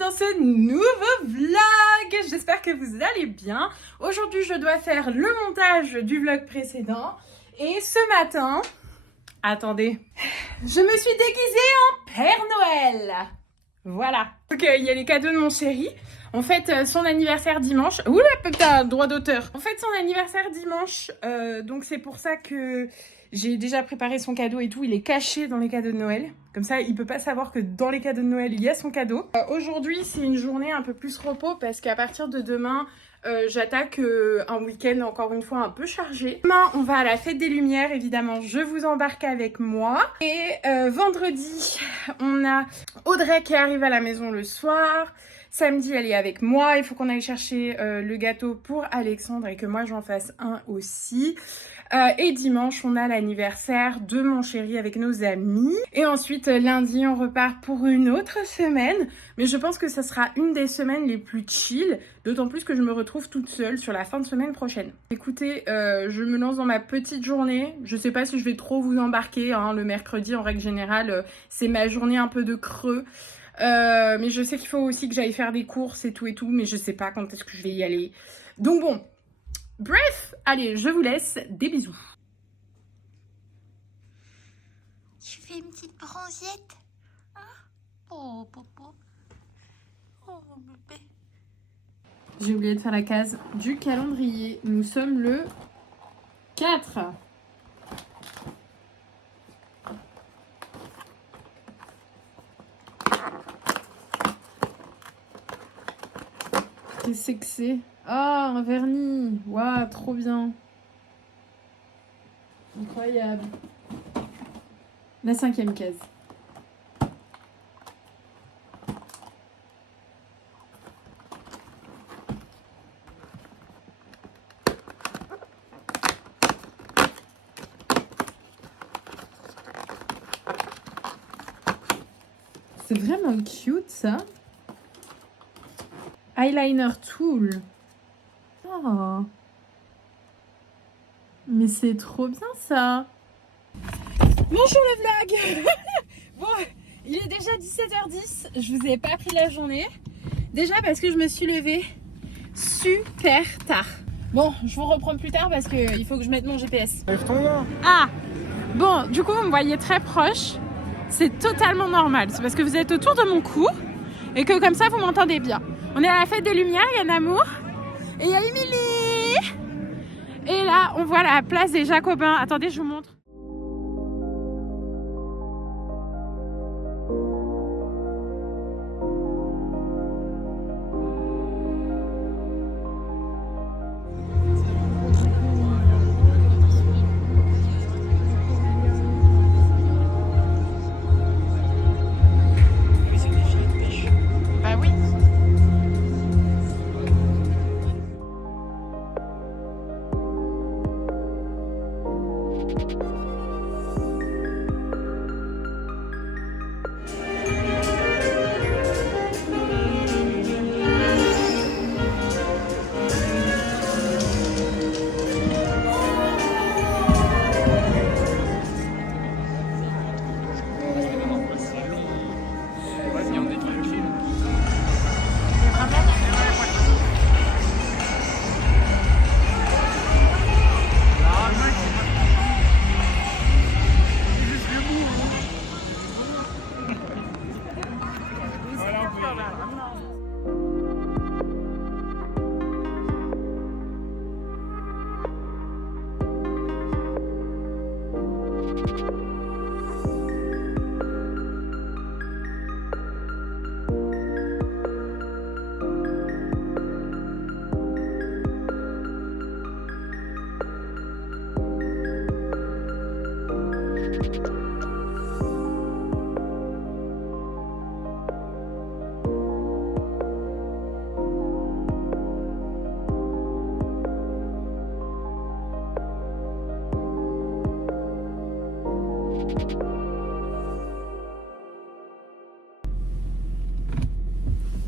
dans ce nouveau vlog. J'espère que vous allez bien. Aujourd'hui, je dois faire le montage du vlog précédent. Et ce matin, attendez, je me suis déguisée en Père Noël. Voilà. Donc, il y a les cadeaux de mon chéri. On fête son anniversaire dimanche. Oula, putain, droit d'auteur. On fête son anniversaire dimanche. Donc, c'est pour ça que j'ai déjà préparé son cadeau et tout. Il est caché dans les cadeaux de Noël. Comme ça, il peut pas savoir que dans les cadeaux de Noël, il y a son cadeau. Aujourd'hui, c'est une journée un peu plus repos parce qu'à partir de demain, j'attaque un week-end encore une fois un peu chargé. Demain, on va à la fête des Lumières, évidemment. Je vous embarque avec moi. Et vendredi, on a Audrey qui arrive à la maison le soir. Samedi, elle est avec moi. Il faut qu'on aille chercher le gâteau pour Alexandre et que moi, j'en fasse un aussi. Et dimanche, on a l'anniversaire de mon chéri avec nos amis. Et ensuite, lundi, on repart pour une autre semaine. Mais je pense que ça sera une des semaines les plus chill. D'autant plus que je me retrouve toute seule sur la fin de semaine prochaine. Écoutez, je me lance dans ma petite journée. Je sais pas si je vais trop vous embarquer. Hein, le mercredi, en règle générale, c'est ma journée un peu de creux. Mais je sais qu'il faut aussi que j'aille faire des courses et tout. Mais je sais pas quand est-ce que je vais y aller. Donc bon. Bref, allez, je vous laisse, des bisous. Tu fais une petite bronzette, hein? Oh, popo. Oh, bébé. J'ai oublié de faire la case du calendrier. Nous sommes le 4. Qu'est-ce que c'est? Ah, un vernis. Waouh, trop bien. Incroyable. La 5e case. C'est vraiment cute ça. Eyeliner tool. Oh. Mais c'est trop bien ça. Bonjour le vlog. Bon, il est déjà 17h10. Je vous ai pas pris la journée. Déjà parce que je me suis levée super tard. Bon, je vous reprends plus tard parce qu'il faut que je mette mon GPS. Lève-toi. Ah, bon, du coup, vous me voyez très proche. C'est totalement normal. C'est parce que vous êtes autour de mon cou et que comme ça, vous m'entendez bien. On est à la fête des Lumières, il y a Namour et il y a Émilie. Et là, on voit la place des Jacobins. Attendez, je vous montre. Bah oui.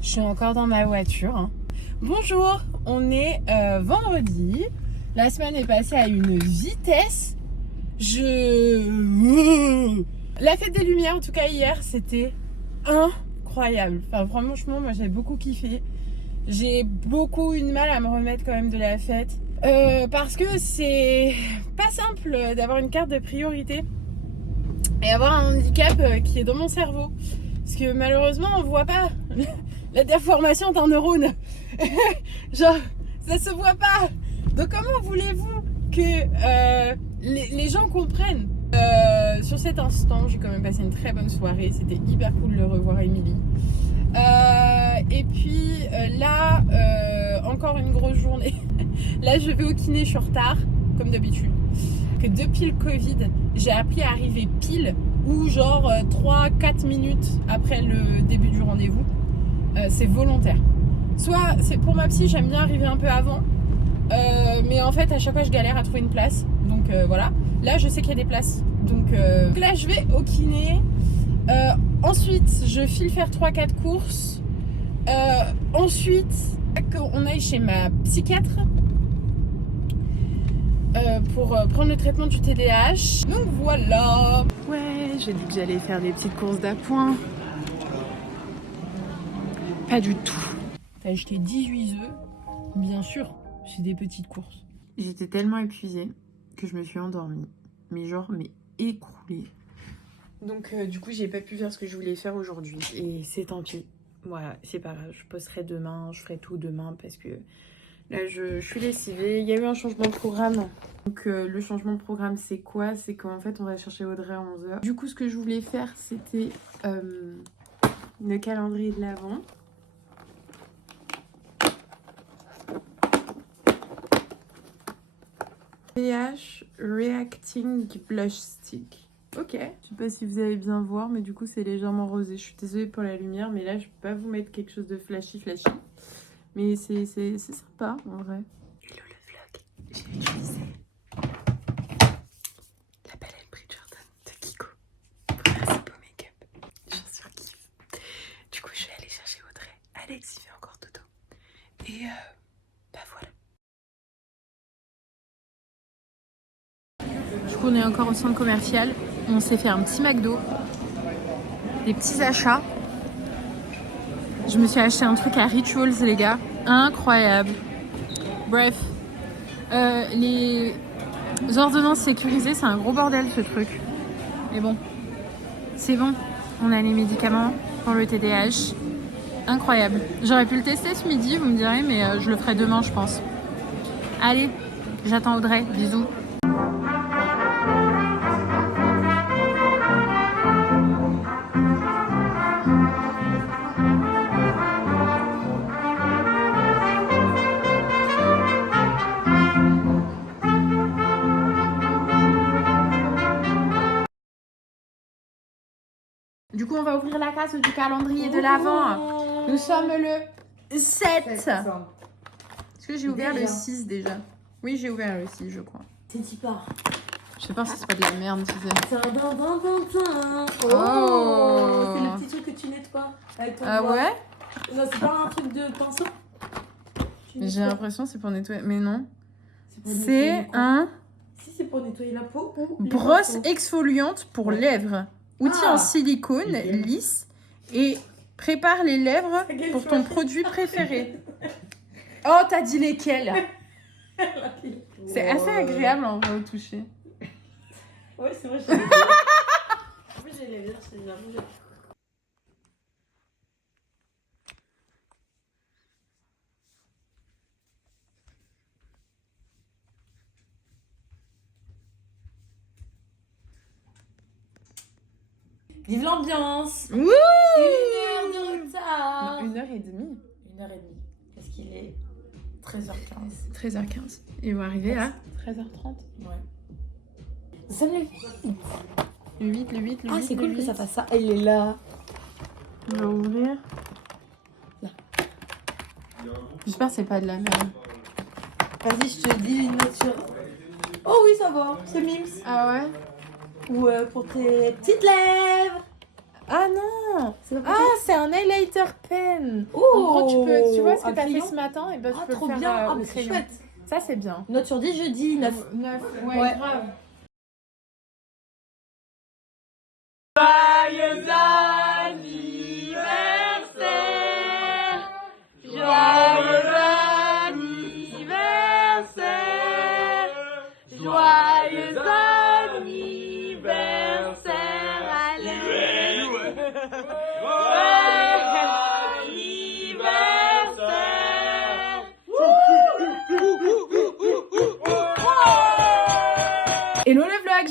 Je suis encore dans ma voiture. Hein. Bonjour, on est vendredi. La semaine est passée à une vitesse. La fête des Lumières, en tout cas hier, c'était incroyable. incroyable. Enfin, franchement, moi j'ai beaucoup kiffé. J'ai beaucoup eu de mal à me remettre quand même de la fête. Parce que c'est pas simple d'avoir une carte de priorité et avoir un handicap qui est dans mon cerveau. Parce que malheureusement, on voit pas la déformation d'un neurone. Genre, ça se voit pas. Donc comment voulez-vous que les gens comprennent? Sur cet instant, j'ai quand même passé une très bonne soirée. C'était hyper cool de revoir Émilie. Et puis là, encore une grosse journée. Là, je vais au kiné, je suis en retard, comme d'habitude. Que depuis le Covid, j'ai appris à arriver pile ou genre 3-4 minutes après le début du rendez-vous. C'est volontaire. Soit c'est pour ma psy, j'aime bien arriver un peu avant. Mais en fait, à chaque fois, je galère à trouver une place. Donc voilà. Là, je sais qu'il y a des places. Donc là, je vais au kiné. Ensuite, je file faire 3-4 courses. Ensuite, on aille chez ma psychiatre pour prendre le traitement du TDAH. Donc voilà. Ouais, j'ai dit que j'allais faire des petites courses d'appoint. Pas du tout. T'as acheté 18 œufs. Bien sûr, c'est des petites courses. J'étais tellement épuisée que je me suis endormie. Mais écroulée. Donc du coup, j'ai pas pu faire ce que je voulais faire aujourd'hui. Et c'est tant pis. Voilà, c'est pas grave. Je posterai demain. Je ferai tout demain parce que là, je suis lessivée. Il y a eu un changement de programme. Donc le changement de programme, c'est quoi? C'est qu'en fait, on va chercher Audrey à 11h. Du coup, ce que je voulais faire, c'était le calendrier de l'Avent. PH Reacting Blush Stick. Ok. Je sais pas si vous allez bien voir, mais du coup c'est légèrement rosé. Je suis désolée pour la lumière, mais là je peux pas vous mettre quelque chose de flashy. Mais c'est sympa en vrai. Hello le vlog. J'ai utilisé la palette Bridgerton de Kiko pour faire ce beau make-up. J'en surkiffe. Du coup je vais aller chercher Audrey. Alex il fait encore dodo. Et bah voilà. Du coup, on est encore au centre commercial. On s'est fait un petit McDo. Des petits achats. Je me suis acheté un truc à Rituals, les gars. Incroyable. Bref. Les ordonnances sécurisées, c'est un gros bordel, ce truc. Mais bon. C'est bon. On a les médicaments pour le TDAH. Incroyable. J'aurais pu le tester ce midi, vous me direz, mais je le ferai demain, je pense. Allez, j'attends Audrey. Bisous. Du coup, on va ouvrir la case du calendrier de l'Avent. Nous sommes le 7. Est-ce que j'ai ouvert le 6 déjà? Oui, j'ai ouvert le 6, je crois. C'est t'y pars. Je sais pas si c'est pas de la merde, tu sais. Oh, c'est le petit truc que tu nettoies avec ton doigt. Ouais? Non, c'est pas un truc de pinceau? J'ai l'impression que c'est pour nettoyer. Mais non. C'est un Si, c'est pour nettoyer la peau ou brosse exfoliante pour lèvres. Outil en silicone lisse et prépare les lèvres pour ton produit préféré. Oh, t'as dit lesquels? C'est assez agréable en vrai au toucher. Ouais, c'est vrai, j'ai les bien. En plus, j'ai les bien, c'est bien. Vive l'ambiance! Wouh! 1 heure de retard! 1h30. 1h30. Est-ce qu'il est 13h15? 13h15. Ils vont arriver à 13h30. Ouais. Nous sommes le 8. Le 8. Ah, c'est cool que ça fasse ça. Il est là. On va ouvrir. Là. J'espère que c'est pas de la merde. Vas-y, je te dis une note sur... Oh oui, ça va. C'est Mims. Ah ouais? Ou pour tes petites lèvres. Ah non! C'est pas Ah, c'est un highlighter pen. Oh! En gros, tu vois ce que un t'as fait crayon. ce matin et ben tu Ah, peux trop le faire bien. Ah, au mais c'est crayon. chouette. Ça, c'est bien. Note sur 10, je dis 9. 9. Ouais. Grave. Joyeux anniversaire!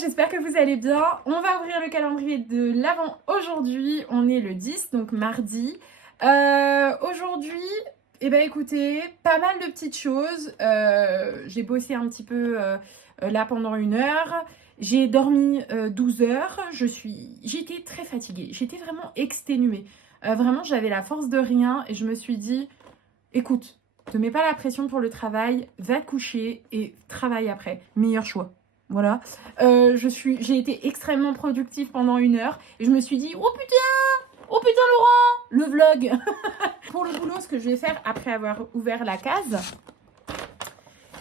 j'espère que vous allez bien. On va ouvrir le calendrier de l'Avent aujourd'hui. On est le 10, donc mardi. Aujourd'hui, écoutez, pas mal de petites choses. J'ai bossé un petit peu là pendant 1 heure. J'ai dormi 12 heures. J'étais très fatiguée. J'étais vraiment exténuée. Vraiment, j'avais la force de rien et je me suis dit, écoute, te mets pas la pression pour le travail, va te coucher et travaille après. Meilleur choix. Voilà. J'ai été extrêmement productive pendant 1 heure et je me suis dit, oh putain Laurent, le vlog. Pour le boulot, ce que je vais faire après avoir ouvert la case,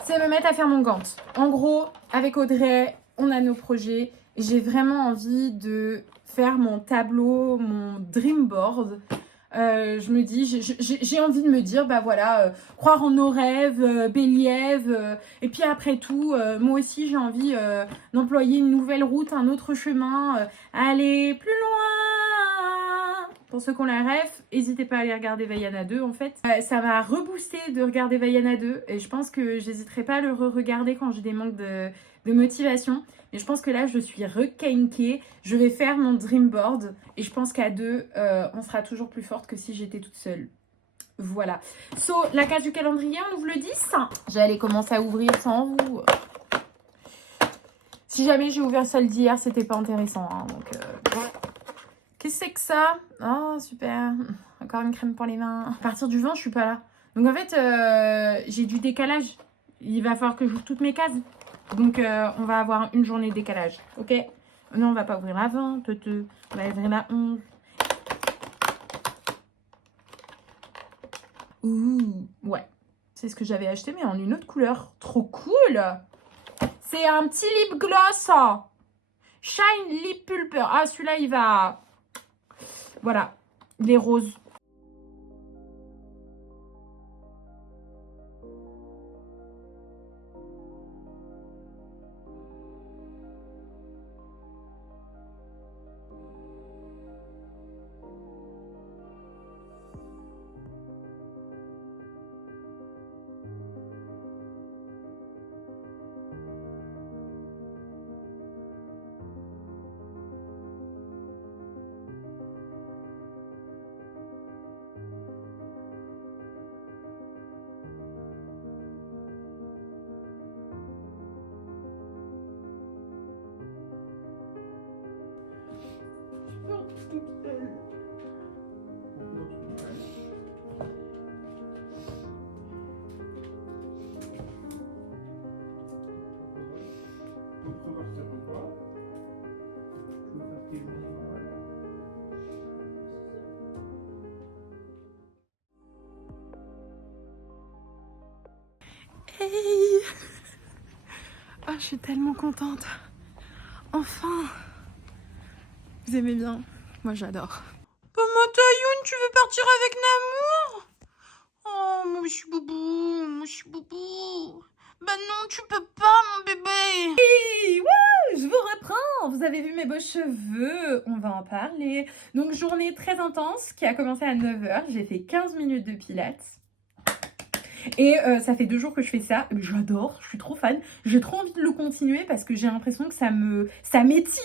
c'est me mettre à faire mon Gantt. En gros, avec Audrey, on a nos projets. J'ai vraiment envie de faire mon tableau, mon dream board. Je me dis, j'ai envie de me dire, bah voilà, croire en nos rêves, Béliève, et puis après tout, moi aussi j'ai envie d'employer une nouvelle route, un autre chemin, aller plus loin. Pour ceux qui ont la ref, n'hésitez pas à aller regarder Vaiana 2 en fait. Ça m'a reboosté de regarder Vaiana 2 et je pense que j'hésiterai pas à le re-regarder quand j'ai des manques de motivation. Mais je pense que là, je suis requinquée. Je vais faire mon dream board. Et je pense qu'à 2, on sera toujours plus forte que si j'étais toute seule. Voilà. So, la case du calendrier, on ouvre le 10. J'allais commencer à ouvrir sans vous. Si jamais j'ai ouvert celle d'hier, c'était pas intéressant. Hein, donc, qu'est-ce que c'est que ça? Oh, super. Encore une crème pour les mains. À partir du 20, je suis pas là. Donc, en fait, j'ai du décalage. Il va falloir que j'ouvre toutes mes cases. Donc, on va avoir une journée de décalage. Ok? Non, on va pas ouvrir la 20. On va ouvrir la 11. Ouh, ouais. C'est ce que j'avais acheté, mais en une autre couleur. Trop cool! C'est un petit lip gloss. Shine Lip Pulper. Ah, celui-là, il va... Voilà. Il est rose. Hey! Oh, je suis tellement contente. Enfin! Vous aimez bien? Moi, j'adore. Pamatayoun, tu veux partir avec Namour? Oh, mon petit boubou, mon petit boubou. Bah non, tu peux pas, mon bébé. Hey, ouais, je vous reprends. Vous avez vu mes beaux cheveux? On va en parler. Donc, journée très intense qui a commencé à 9 h. J'ai fait 15 minutes de pilates. Et ça fait 2 jours que je fais ça. J'adore, je suis trop fan. J'ai trop envie de le continuer parce que j'ai l'impression que ça m'étire.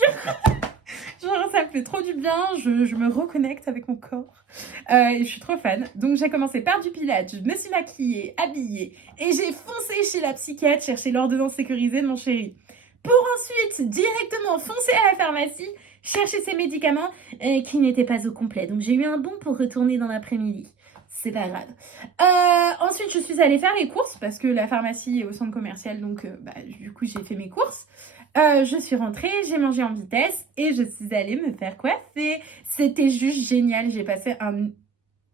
Genre, ça me fait trop du bien. Je me reconnecte avec mon corps. Et je suis trop fan. Donc, j'ai commencé par du pilates. Je me suis maquillée, habillée. Et j'ai foncé chez la psychiatre chercher l'ordonnance sécurisée de mon chéri. Pour ensuite, directement foncer à la pharmacie, chercher ses médicaments qui n'étaient pas au complet. Donc, j'ai eu un bon pour retourner dans l'après-midi. C'est pas grave. Ensuite, je suis allée faire les courses parce que la pharmacie est au centre commercial. Donc, du coup, j'ai fait mes courses. Je suis rentrée, j'ai mangé en vitesse et je suis allée me faire coiffer. C'était juste génial. J'ai passé un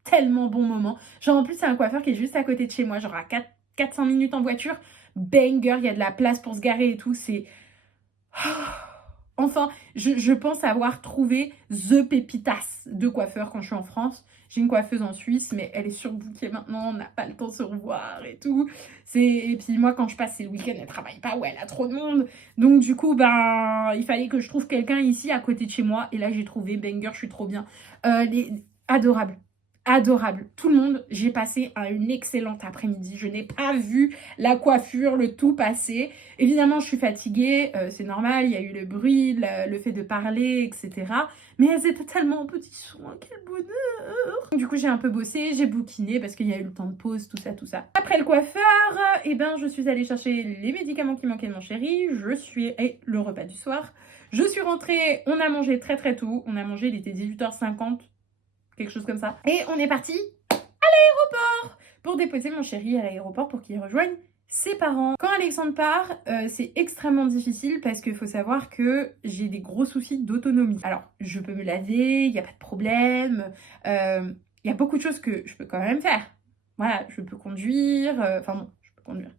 tellement bon moment. Genre, en plus, c'est un coiffeur qui est juste à côté de chez moi. Genre, à 400 minutes en voiture. Banger, il y a de la place pour se garer et tout. C'est... Enfin, je pense avoir trouvé the pépitas de coiffeur quand je suis en France. J'ai une coiffeuse en Suisse, mais elle est surbookée maintenant, on n'a pas le temps de se revoir et tout. Et puis moi, quand je passe, c'est le week-end, elle travaille pas, ouais, elle a trop de monde. Donc du coup, il fallait que je trouve quelqu'un ici à côté de chez moi. Et là, j'ai trouvé banger, je suis trop bien. Adorable. adorable. Tout le monde, j'ai passé une excellente après-midi. Je n'ai pas vu la coiffure, le tout passer. Évidemment, je suis fatiguée, c'est normal, il y a eu le bruit, le fait de parler, etc. Mais elles étaient tellement en petits soins, quel bonheur! Du coup, j'ai un peu bossé, j'ai bouquiné parce qu'il y a eu le temps de pause, tout ça, tout ça. Après le coiffeur, eh ben, je suis allée chercher les médicaments qui manquaient de mon chéri. Et le repas du soir. Je suis rentrée, on a mangé très très tôt. On a mangé, il était 18h50. Quelque chose comme ça. Et on est parti à l'aéroport pour déposer mon chéri à l'aéroport pour qu'il rejoigne ses parents. Quand Alexandre part, c'est extrêmement difficile parce qu'il faut savoir que j'ai des gros soucis d'autonomie. Alors, je peux me laver, il n'y a pas de problème. Il y a beaucoup de choses que je peux quand même faire. Voilà, je peux conduire. Enfin bon, je peux conduire.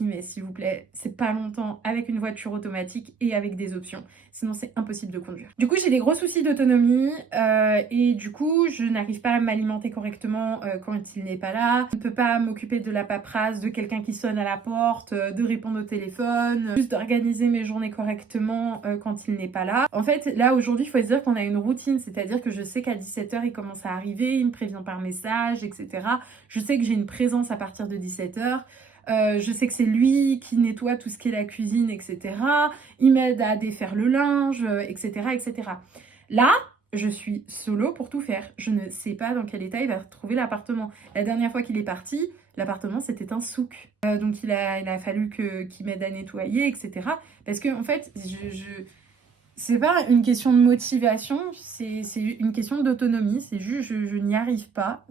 Mais s'il vous plaît, c'est pas longtemps avec une voiture automatique et avec des options. Sinon, c'est impossible de conduire. Du coup, j'ai des gros soucis d'autonomie et du coup, je n'arrive pas à m'alimenter correctement quand il n'est pas là. Je ne peux pas m'occuper de la paperasse, de quelqu'un qui sonne à la porte, de répondre au téléphone, juste d'organiser mes journées correctement quand il n'est pas là. En fait, là, aujourd'hui, il faut se dire qu'on a une routine, c'est-à-dire que je sais qu'à 17h, il commence à arriver, il me prévient par message, etc. Je sais que j'ai une présence à partir de 17h. Je sais que c'est lui qui nettoie tout ce qui est la cuisine, etc. Il m'aide à défaire le linge, etc., etc. Là, je suis solo pour tout faire. Je ne sais pas dans quel état il va trouver l'appartement. La dernière fois qu'il est parti, l'appartement, c'était un souk. Donc, il a fallu qu'il m'aide à nettoyer, etc. Parce que, en fait, c'est pas une question de motivation, c'est une question d'autonomie. C'est juste, je n'y arrive pas.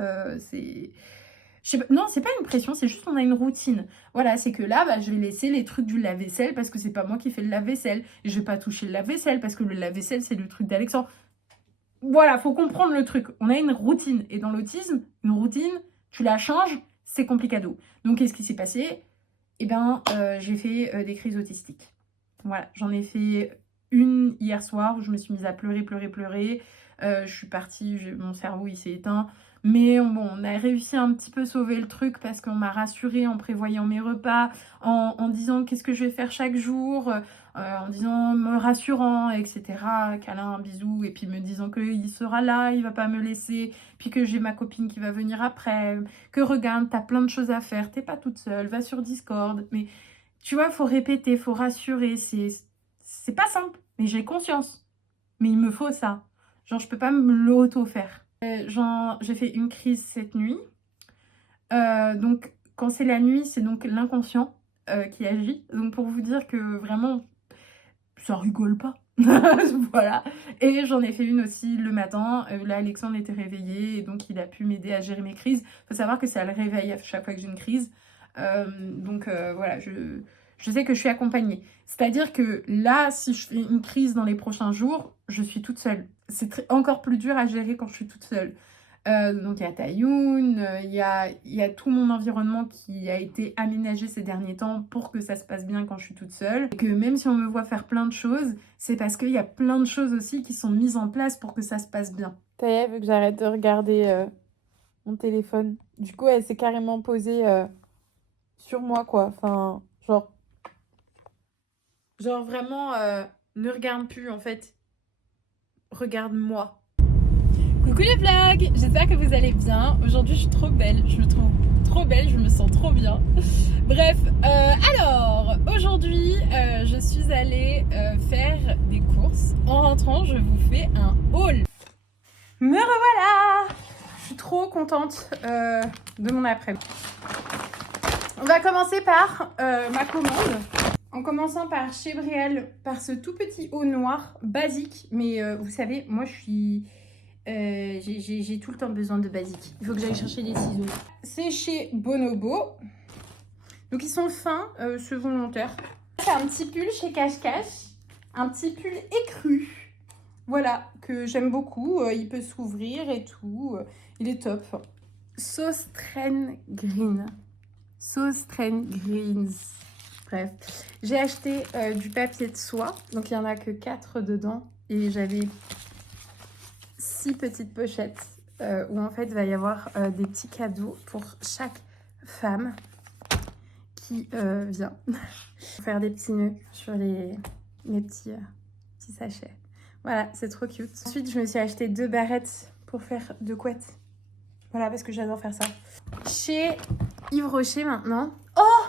Non, c'est pas une pression, c'est juste qu'on a une routine. Voilà, c'est que là, je vais laisser les trucs du lave-vaisselle parce que c'est pas moi qui fais le lave-vaisselle. Je vais pas toucher le lave-vaisselle parce que le lave-vaisselle, c'est le truc d'Alexandre. Voilà, faut comprendre le truc. On a une routine. Et dans l'autisme, une routine, tu la changes, c'est complicado. Donc, qu'est-ce qui s'est passé? Eh ben, j'ai fait des crises autistiques. Voilà, j'en ai fait une hier soir où je me suis mise à pleurer, pleurer, pleurer. Je suis partie, mon cerveau il s'est éteint. Mais bon, on a réussi à un petit peu sauver le truc parce qu'on m'a rassurée en prévoyant mes repas, en disant qu'est-ce que je vais faire chaque jour, en disant, me rassurant, etc. Câlin, bisous, et puis me disant qu'il sera là, il va pas me laisser, puis que j'ai ma copine qui va venir après, que regarde, t'as plein de choses à faire, t'es pas toute seule, va sur Discord. Mais tu vois, faut répéter, faut rassurer, c'est pas simple, mais j'ai conscience. Mais il me faut ça. Genre, je peux pas me l'auto-faire. J'ai fait une crise cette nuit. Donc, quand c'est la nuit, c'est donc l'inconscient qui agit. Donc, pour vous dire que vraiment, ça rigole pas. Voilà. Et j'en ai fait une aussi le matin. Là, Alexandre était réveillé et donc il a pu m'aider à gérer mes crises. Il faut savoir que ça le réveille à chaque fois que j'ai une crise. Voilà, je sais que je suis accompagnée. C'est-à-dire que là, si je fais une crise dans les prochains jours, je suis toute seule. C'est encore plus dur à gérer quand je suis toute seule. Donc il y a Tayoun, il y a tout mon environnement qui a été aménagé ces derniers temps pour que ça se passe bien quand je suis toute seule. Et que même si on me voit faire plein de choses, c'est parce qu'il y a plein de choses aussi qui sont mises en place pour que ça se passe bien. Taya veut que j'arrête de regarder mon téléphone. Du coup, elle s'est carrément posée sur moi, quoi. Enfin, genre vraiment, ne regarde plus, en fait. Regarde-moi. Coucou les vlogs, j'espère que vous allez bien. Aujourd'hui je suis trop belle, je me trouve trop belle, je me sens trop bien. Bref, alors aujourd'hui je suis allée faire des courses. En rentrant je vous fais un haul. Me revoilà. Je suis trop contente de mon après-midi. On va commencer par ma commande. En commençant par chez Brielle, par ce tout petit haut noir basique. Mais vous savez, moi je suis... j'ai tout le temps besoin de basique. Il faut que j'aille chercher des ciseaux. C'est chez Bonobo. Donc ils sont fins, ceux volontaires. C'est un petit pull chez Cache Cache. Un petit pull écru. Voilà, que j'aime beaucoup. Il peut s'ouvrir et tout. Il est top. Sauce Train Green. Sauce Train Greens. Bref. J'ai acheté du papier de soie. Donc il n'y en a que 4 dedans. Et j'avais 6 petites pochettes où en fait il va y avoir des petits cadeaux pour chaque femme qui vient faire des petits nœuds sur mes petits sachets. Voilà, c'est trop cute. Ensuite, je me suis acheté 2 barrettes pour faire 2 couettes. Voilà, parce que j'adore faire ça. Chez Yves Rocher maintenant. Oh,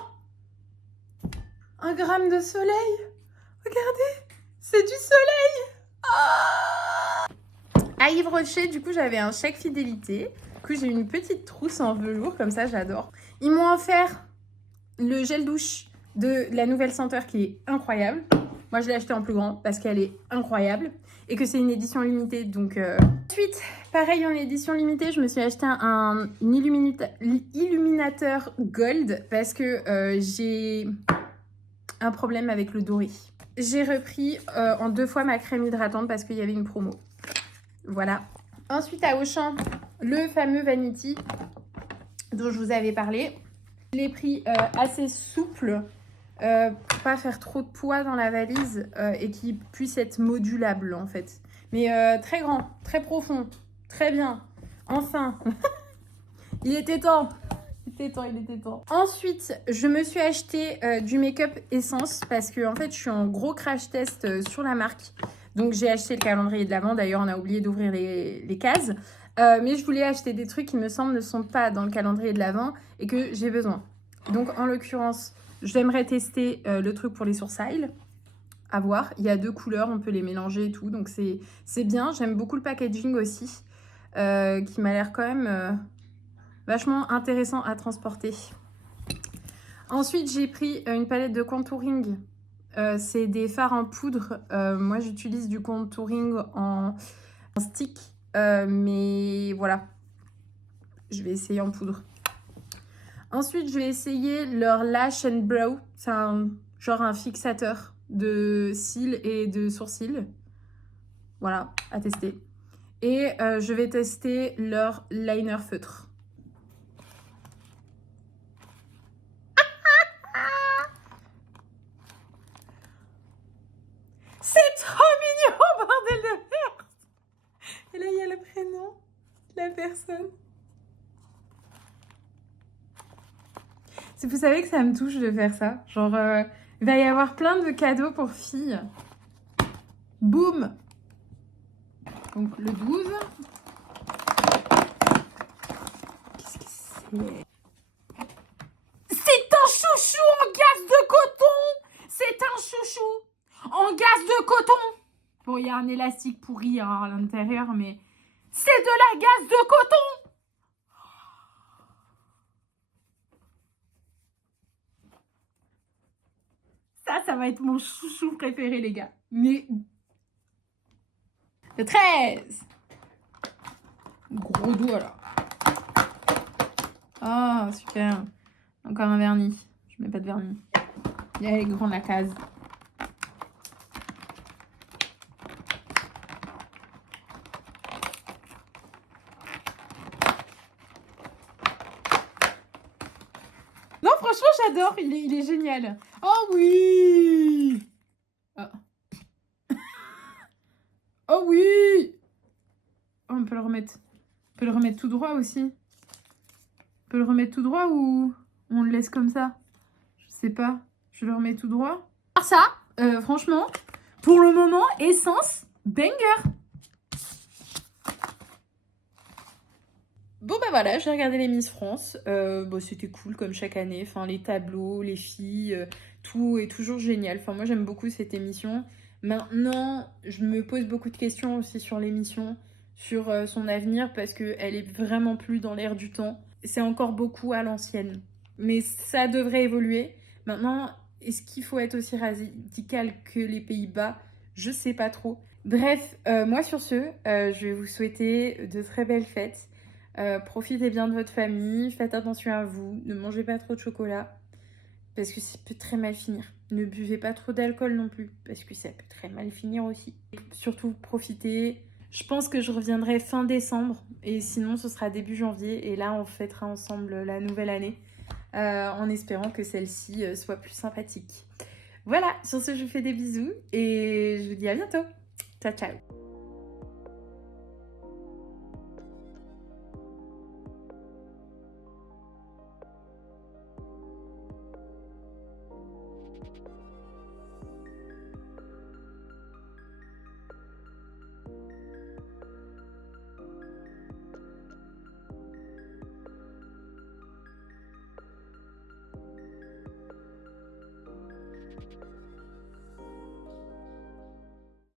1 gramme de soleil. Regardez, c'est du soleil. Ah, à Yves Rocher, du coup, j'avais un chèque fidélité. Du coup, j'ai une petite trousse en velours, comme ça, j'adore. Ils m'ont offert le gel douche de la nouvelle senteur qui est incroyable. Moi, je l'ai acheté en plus grand parce qu'elle est incroyable et que c'est une édition limitée. Donc, Ensuite, pareil, en édition limitée, je me suis acheté un illuminateur gold parce que j'ai un problème avec le doré. J'ai repris en 2 fois ma crème hydratante parce qu'il y avait une promo. Voilà. Ensuite, à Auchan, le fameux Vanity dont je vous avais parlé. Je l'ai pris assez souple pour pas faire trop de poids dans la valise et qui puisse être modulable en fait. Mais très grand, très profond, très bien. Enfin, il était temps. Il était temps. Ensuite, je me suis acheté du make-up Essence parce que en fait, je suis en gros crash test sur la marque. Donc, j'ai acheté le calendrier de l'Avent. D'ailleurs, on a oublié d'ouvrir les cases. Mais je voulais acheter des trucs qui me semblent ne sont pas dans le calendrier de l'Avent et que j'ai besoin. Donc, en l'occurrence, j'aimerais tester le truc pour les sourcils. À voir. Il y a 2 couleurs, on peut les mélanger et tout. Donc, c'est bien. J'aime beaucoup le packaging aussi, qui m'a l'air quand même vachement intéressant à transporter. Ensuite, j'ai pris une palette de contouring. C'est des fards en poudre. Moi, j'utilise du contouring en stick. Mais voilà. Je vais essayer en poudre. Ensuite, je vais essayer leur Lash and Brow. C'est genre un fixateur de cils et de sourcils. Voilà, à tester. Et je vais tester leur liner feutre. C'est trop mignon, bordel de merde! Et là, il y a le prénom de la personne. Vous savez que ça me touche de faire ça. Genre, il va y avoir plein de cadeaux pour filles. Boum! Donc, le 12. Qu'est-ce que c'est? C'est un chouchou en gaze de coton! C'est un chouchou en gaze de coton! Bon, il y a un élastique pourri hein, à l'intérieur, mais c'est de la gaze de coton! Ça va être mon chouchou préféré, les gars. Mais... Le 13! Gros doigt, là. Ah, oh, super. Encore un vernis. Je mets pas de vernis. Elle est grande, la case. Non, franchement, j'adore. Il est génial. Oh oui! Oh. Oh oui! Oh, on peut le remettre. On peut le remettre tout droit aussi. On peut le remettre tout droit ou on le laisse comme ça? Je sais pas. Je le remets tout droit. Alors ça, franchement, pour le moment, Essence, banger! Bon bah voilà, j'ai regardé les Miss France, bon, c'était cool comme chaque année, enfin les tableaux, les filles, tout est toujours génial, enfin moi j'aime beaucoup cette émission. Maintenant, je me pose beaucoup de questions aussi sur l'émission, sur son avenir parce qu'elle est vraiment plus dans l'air du temps, c'est encore beaucoup à l'ancienne, mais ça devrait évoluer. Maintenant, est-ce qu'il faut être aussi radical que les Pays-Bas? Je sais pas trop. Bref, moi sur ce, je vais vous souhaiter de très belles fêtes. Profitez bien de votre famille, faites attention à vous, ne mangez pas trop de chocolat parce que ça peut très mal finir. Ne buvez pas trop d'alcool non plus parce que ça peut très mal finir aussi. Surtout profitez. Je pense que je reviendrai fin décembre et sinon ce sera début janvier et là on fêtera ensemble la nouvelle année en espérant que celle-ci soit plus sympathique. Voilà, sur ce je vous fais des bisous et je vous dis à bientôt. Ciao ciao.